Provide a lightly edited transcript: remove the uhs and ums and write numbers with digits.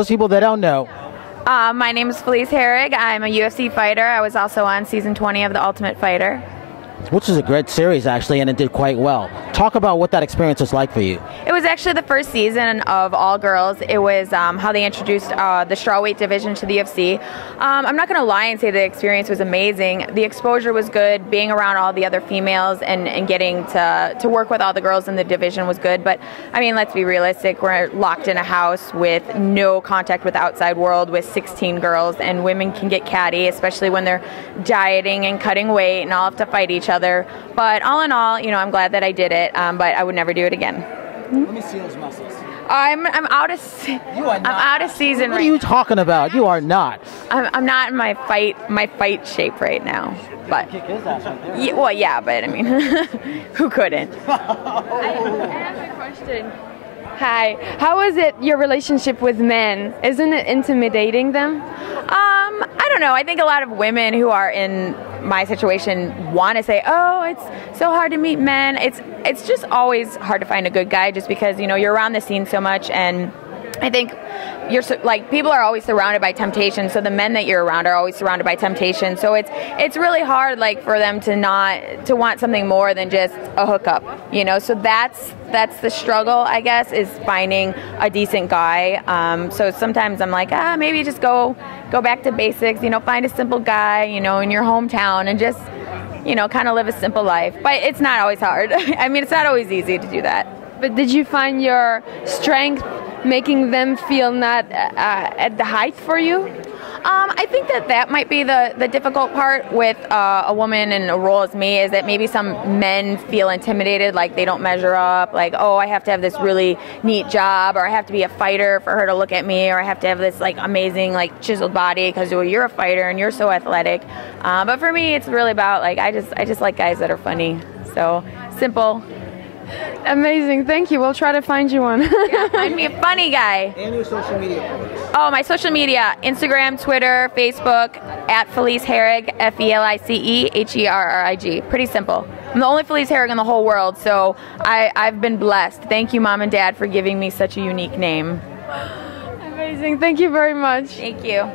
those people that don't know. My name is Felize Harrig. I'm a UFC fighter. I was also on season 20 of The Ultimate Fighter. Which is a great series, actually, and it did quite well. Talk about what that experience was like for you. It was actually the first season of all girls. It was how they introduced the strawweight division to the UFC. I'm not going to lie and say the experience was amazing. The exposure was good. Being around all the other females and getting to work with all the girls in the division was good. But, I mean, let's be realistic. We're locked in a house with no contact with the outside world with 16 girls, and women can get catty, especially when they're dieting and cutting weight and all have to fight each other. But all in all, you know, I'm glad that I did it, but I would never do it again. Let me see those muscles. I'm out of I'm out of season. What are you talking about? You are not. I'm not in my fight shape right now. But Kick his ass right there. yeah, well, yeah, but I mean, who couldn't? I have a question. Hi. How is it your relationship with men? Isn't it intimidating them? I don't know. I think a lot of women who are in my situation want to say, "Oh, it's so hard to meet men." It's just always hard to find a good guy, just because you're around the scene so much, and I think people are always surrounded by temptation. So the men that you're around are always surrounded by temptation. So it's really hard for them to want something more than just a hookup. So that's the struggle, I guess, is finding a decent guy. So sometimes I'm like, maybe just go back to basics. Find a simple guy, in your hometown, and just kind of live a simple life. But it's not always hard. I mean, it's not always easy to do that. But did you find your strength making them feel not at the height for you? I think that might be the difficult part with a woman in a role as me, is that maybe some men feel intimidated, like they don't measure up, like, oh, I have to have this really neat job, or I have to be a fighter for her to look at me, or I have to have this amazing chiseled body because you're a fighter and you're so athletic. But for me, it's really about I just like guys that are funny. So simple. Amazing, thank you. We'll try to find you one. Yeah, find me a funny guy. And your social media posts. Oh, my social media: Instagram, Twitter, Facebook, at Felize Harrig, FeliceHerrig. Pretty simple. I'm the only Felize Harrig in the whole world, so I've been blessed. Thank you, Mom and Dad, for giving me such a unique name. Amazing, thank you very much. Thank you.